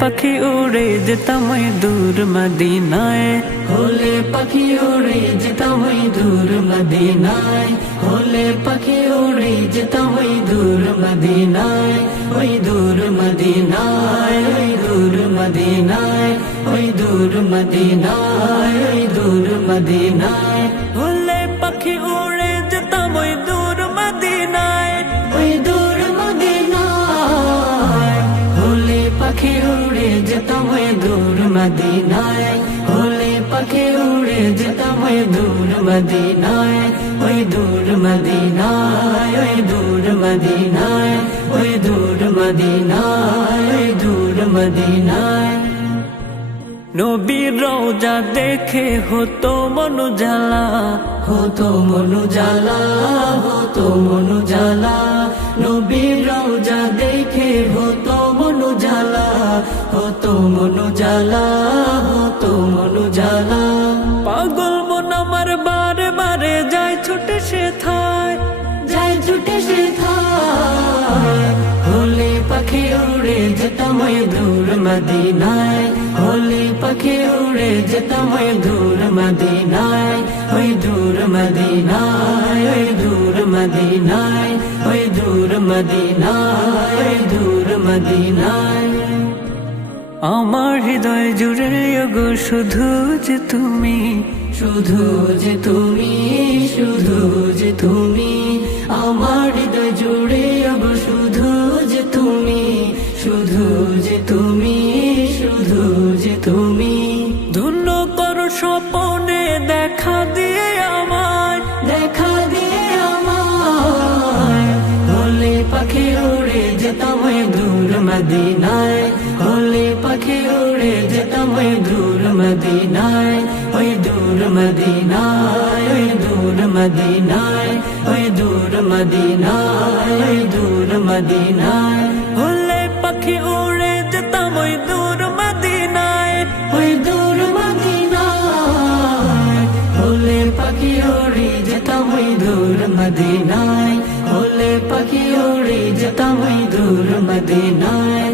পাখি উড়ে যেতাম ওই দূর মদিনায়, হলে পাখি উড়ে যেতাম ওই দূর মদিনায়, হলে পাখি উড়ে যেতাম ওই দূর মদিনায়, ওই দূর মদিনায়, ওই দূর মদিনায়, ওই দূর মদিনায়, ওই দূর মদিনায়, হলে পাখি উড়ে যেতাম ওই দূর মদিনায়, ওই দূর মদিনায়, হলে পাখি উড়ে যেতাম ওই দূর মদিনায়, হলে পাখি উড়ে যেতাম ওই দূর মদিনায়, ওই দূর মদিনায়, ওই দূর মদিনায়, ওই দূর মদিনায়, ওই দূর মদিনায়। নবীর রওজা দেখে হতো মন জ্বালা, হতো মনু জ্বালা, হতো মনু জ্বালা, নবীর রওজা দেখে হতো মনু জ্বালা, হতো মনু জ্বালা, হতো মনু জ্বালা। পাগল মন আমার বারে বারে যায় ছুটে সেথায়, যায় ছুটে সেথায়, হলে পাখি উড়ে যেতাম ওই দূর মদিনায়, হলে পাখি উড়ে যেতাম ওই দূর মদিনায়, ওই দূর মদিনায়, ওই দূর মদিনায়, ওই দূর মদিনায়, ওই দূর মদিনায়। আমার হৃদয় জুড়ে গো শুধু যে তুমি, শুধু যে তুমি, শুধু যে তুমি, আমার হৃদয় জুড়ে অগো শুধু যে তুমি, শুধু যে তুমি, শুধু যে তুমি। ধন্য করো স্বপনে দেখা দিয়ে আমায়, দেখা দিয়ে আমায়, হলে পাখি উড়ে যেতাম ওই দূর মদিনায়, হলে পাখি উড়ে যেতাম ওই দূর মদিনায়, ওই দূর মদিনায়, ওই দূর মদিনায়, ওই দূর মদিনায়, ওই দূর মদিনায়। হলে পাখি উড়ে যেতাম ওই দূর মদিনায়, ওই দূর মদিনায়, হলে পাখি উড়ে যেতাম ওই দূর মদিনায়, হলে পাখি উড়ে যেতাম ওই দূর মদিনায়,